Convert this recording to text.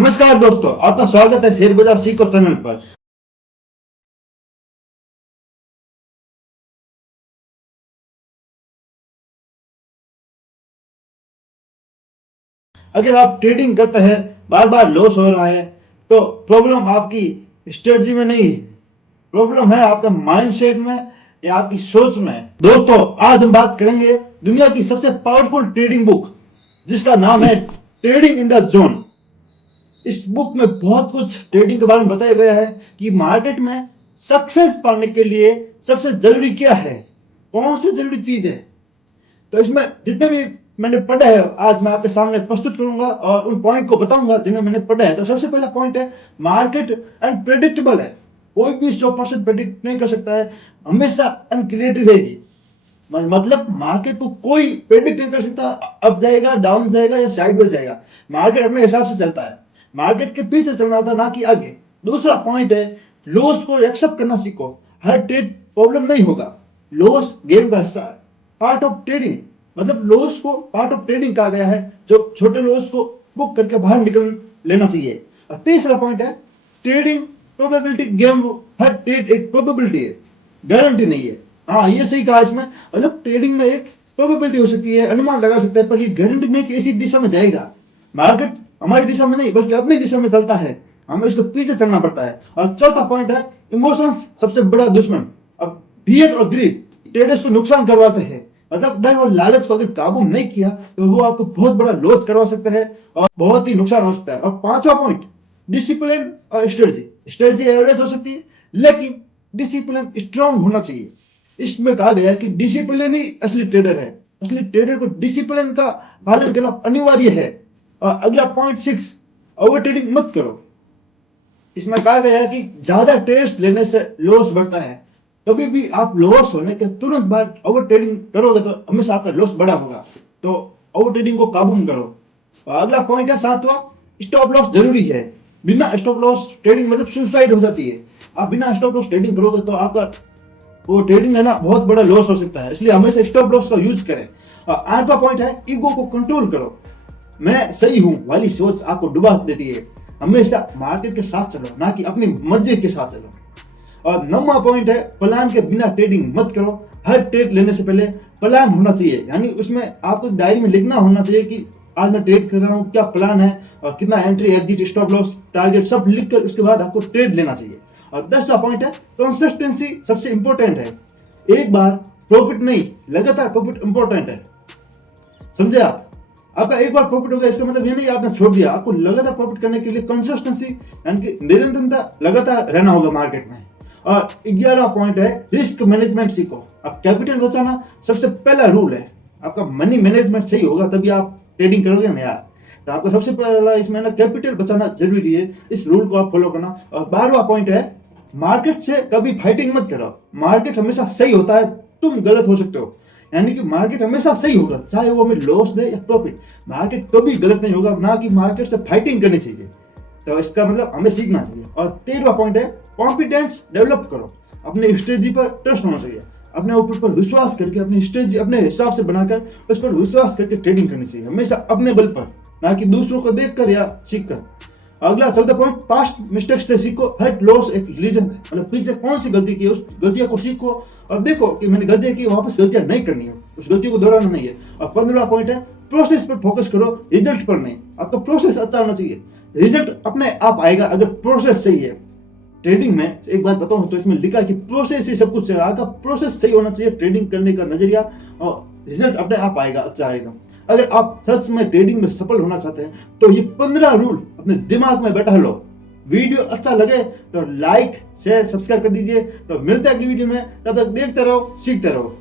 नमस्कार दोस्तों, आपका स्वागत है शेयर बाजार सीखो चैनल पर। अगर आप ट्रेडिंग करते हैं, बार बार लॉस हो रहा है, तो प्रॉब्लम आपकी स्ट्रेटजी में नहीं, प्रॉब्लम है आपका माइंडसेट में या आपकी सोच में। दोस्तों, आज हम बात करेंगे दुनिया की सबसे पावरफुल ट्रेडिंग बुक, जिसका नाम है ट्रेडिंग इन द जोन। इस बुक में बहुत कुछ ट्रेडिंग के बारे में बताया गया है कि मार्केट में सक्सेस पाने के लिए सबसे जरूरी क्या है, कौन सी जरूरी चीज है। तो इसमें जितने भी मैंने पढ़ा है, आज मैं आपके सामने प्रस्तुत करूंगा और उन पॉइंट को बताऊंगा जिन्हें मैंने पढ़ा है। तो सबसे पहला पॉइंट है, मार्केट अनप्रेडिक्टेबल है। कोई भी 100% प्रेडिक्ट नहीं कर सकता है, हमेशा अनक्रिएटिव रहेगी। मतलब मार्केट को कोई प्रेडिक्ट नहीं कर सकता, अप जाएगा, डाउन जाएगा या साइडवेज जाएगा। मार्केट अपने हिसाब से चलता है, मार्केट के पीछे चलना था, ना कि आगे। दूसरा पॉइंट है, लॉस को एक्सेप्ट करना सीखो। हर ट्रेड प्रॉब्लम नहीं होगा, लॉस गेम का हिस्सा है, पार्ट ऑफ ट्रेडिंग। मतलब लॉस को पार्ट ऑफ ट्रेडिंग कहा गया है, जो छोटे लॉस को बुक करके बाहर निकल लेना चाहिए। और तीसरा पॉइंट है, ट्रेडिंग प्रोबेबिलिटी गेम। हर ट्रेड एक प्रोबेबिलिटी है, गारंटी नहीं है। हाँ, ये सही कहा इसमें। मतलब ट्रेडिंग में एक प्रोबेबिलिटी हो सकती है, अनुमान लगा सकता है, पर ये गारंटी नहीं कि इसी दिशा में जाएगा। मार्केट हमारी दिशा में नहीं बल्कि अपनी दिशा में चलता है, हमें उसके पीछे चलना पड़ता है। और चौथा पॉइंट है, इमोशंस सबसे बड़ा दुश्मन। अब फियर और ग्रीड ट्रेडर्स को नुकसान करवाते हैं। मतलब डर और लालच को अगर काबू नहीं किया तो वो आपको बहुत बड़ा लॉस करवा सकता है और बहुत ही नुकसान हो सकता है। और पांचवा पॉइंट, डिसिप्लिन और स्ट्रेटजी। स्ट्रेटजी एवरेज हो सकती है, लेकिन डिसिप्लिन स्ट्रांग होना चाहिए। इसमें कहा गया है कि डिसिप्लिन ही असली ट्रेडर है। असली ट्रेडर को डिसिप्लिन का पालन करना अनिवार्य है। और अगला पॉइंट 6, ओवर ट्रेडिंग मत करो। इसमें कहा गया है कि ज्यादा ट्रेड्स लेने से लॉस बढ़ता है। कभी भी आप लॉस होने के तुरंत बाद ओवर ट्रेडिंग करोगे तो हमेशा आपका लॉस बड़ा होगा। तो ओवर ट्रेडिंग को काबू में करो। और अगला पॉइंट है 7वां, स्टॉप लॉस जरूरी है। बिना स्टॉप लॉस ट्रेडिंग मतलब सुसाइड हो जाती है। आप बिना स्टॉप लॉस ट्रेडिंग करोगे तो आपका वो ट्रेडिंग है ना, बहुत बड़ा लॉस हो सकता है। इसलिए हमेशा स्टॉप लॉस का यूज करें। और 8वां पॉइंट है, ईगो को कंट्रोल करो। मैं सही हूं वाली सोच आपको डुबा देती है। हमेशा मार्केट के साथ चलो, ना कि अपनी मर्जी के साथ चलो। और 9वां पॉइंट है, प्लान के बिना ट्रेडिंग मत करो। हर ट्रेड लेने से पहले प्लान होना चाहिए, यानी उसमें आपको डायरी में लिखना होना चाहिए कि आज मैं ट्रेड कर रहा हूं, क्या प्लान है और कितना entry, exit, stop loss, target सब लिखकर उसके बाद आपको ट्रेड लेना चाहिए। और 10वां पॉइंट है, कंसिस्टेंसी सबसे इंपॉर्टेंट है। एक बार प्रॉफिट नहीं, लगातार प्रॉफिट इंपॉर्टेंट है। समझे आप? आपका एक बार प्रॉफिट हो गया इसका मतलब ये नहीं आपने छोड़ दिया। आपको लगातार प्रॉफिट करने के लिए कंसिस्टेंसी यानी कि निरंतरता लगातार रहना होगा मार्केट में। और 11वां पॉइंट है, रिस्क मैनेजमेंट सीखो। अब कैपिटल बचाना सबसे पहला रूल है। आपका मनी मैनेजमेंट सही होगा तभी आप ट्रेडिंग करोगे ना यार। तो आपको सबसे पहला इसमें ना कैपिटल बचाना जरूरी है, इस रूल को आप फॉलो करना। और 12वां पॉइंट है, मार्केट से कभी फाइटिंग मत करो। मार्केट हमेशा सही होता है, तुम गलत हो सकते हो। यानी कि मार्केट हमेशा सही होगा, चाहे वो हमें लॉस दे या प्रॉफिट। मार्केट कभी गलत नहीं होगा, ना कि मार्केट से फाइटिंग करनी चाहिए। तो इसका मतलब हमें सीखना चाहिए। और 13वां पॉइंट है, कॉन्फिडेंस डेवलप करो। अपने स्ट्रेटजी पर ट्रस्ट होना चाहिए। अपने ऊपर पर विश्वास करके अपनी स्ट्रेटजी अपने हिसाब से बनाकर उस पर विश्वास करके ट्रेडिंग करनी चाहिए, हमेशा अपने बल पर, ना कि दूसरों को देखकर या सीखकर। अगला 14 पॉइंट, पास्ट मिस्टेक्स से सीखो। हर लॉस एक रीजन है, मतलब पीछे कौन सी गलती की उस गलतियों को सीखो और देखो कि मैंने गलतियां की, वापस गलतियां नहीं करनी है, उस गलतियों को दोहराना नहीं है। और 15वां पॉइंट है, प्रोसेस पर फोकस करो, रिजल्ट पर नहीं। आपका प्रोसेस अच्छा होना चाहिए, रिजल्ट अपने आप आएगा अगर प्रोसेस सही है। ट्रेडिंग में एक बात बताऊं तो इसमें लिखा कि प्रोसेस ही सब कुछ है। आपका प्रोसेस सही होना चाहिए, ट्रेडिंग करने का नजरिया, और रिजल्ट अपने आप आएगा, अच्छा आएगा। अगर आप सच में ट्रेडिंग में सफल होना चाहते हैं तो ये 15 रूल अपने दिमाग में बैठा लो। वीडियो अच्छा लगे तो लाइक, शेयर, सब्सक्राइब कर दीजिए। तो मिलते हैं अगली वीडियो में, तब तक देखते रहो, सीखते रहो।